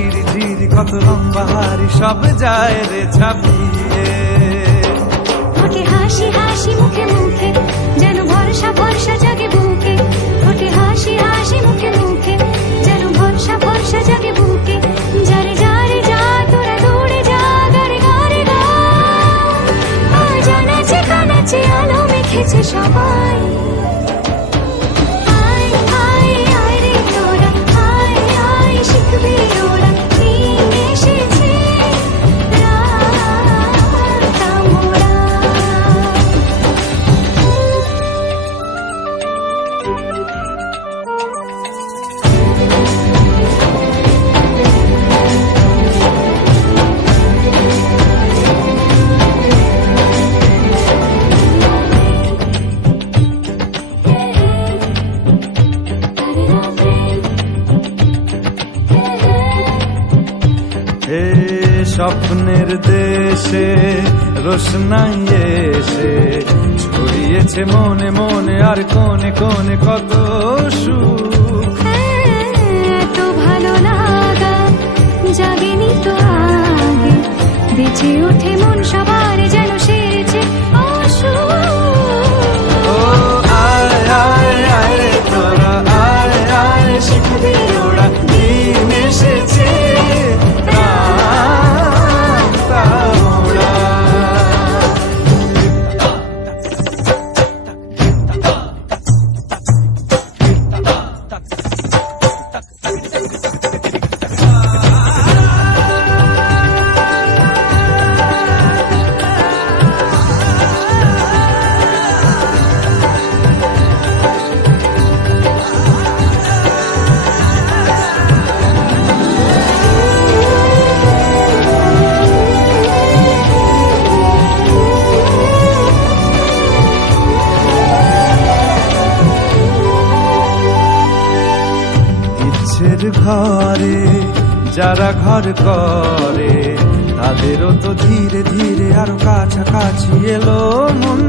ঝিরি ঝিরি কত লম্বা হারি সব যায় রে ছাপিয়ে। ওঠে হাসি হাসি মুখে মুখে যেন ভরসা ভরসা জাগে বুকে। ওঠে হাসি হাসি মুখে মুখে যেন ভরসা ভরসা জাগে বুকে। যারে যারে যা তোরা দৌড়ে যা গারে গারে গা। আজ নাচে কানাচে আলো মেখেছে সবাই। স্বপ্নের দেশে রোশনাই এসে ছড়িয়েছে মনে মনে আর কোনে কোনে কত সুখ। এত ভালো লাগা জাগেনি তো আগে, বেঁচে ওঠে মন সবার যেন সেরেছে অসুখ। ও আয় আয় আয় রে তোরা আয় আয় শিখবি ওরা দিন এসেছে। ঘরে যারা ঘর করে তাদেরও তো ধীরে ধীরে আরো কাছাকাছি এলো মন।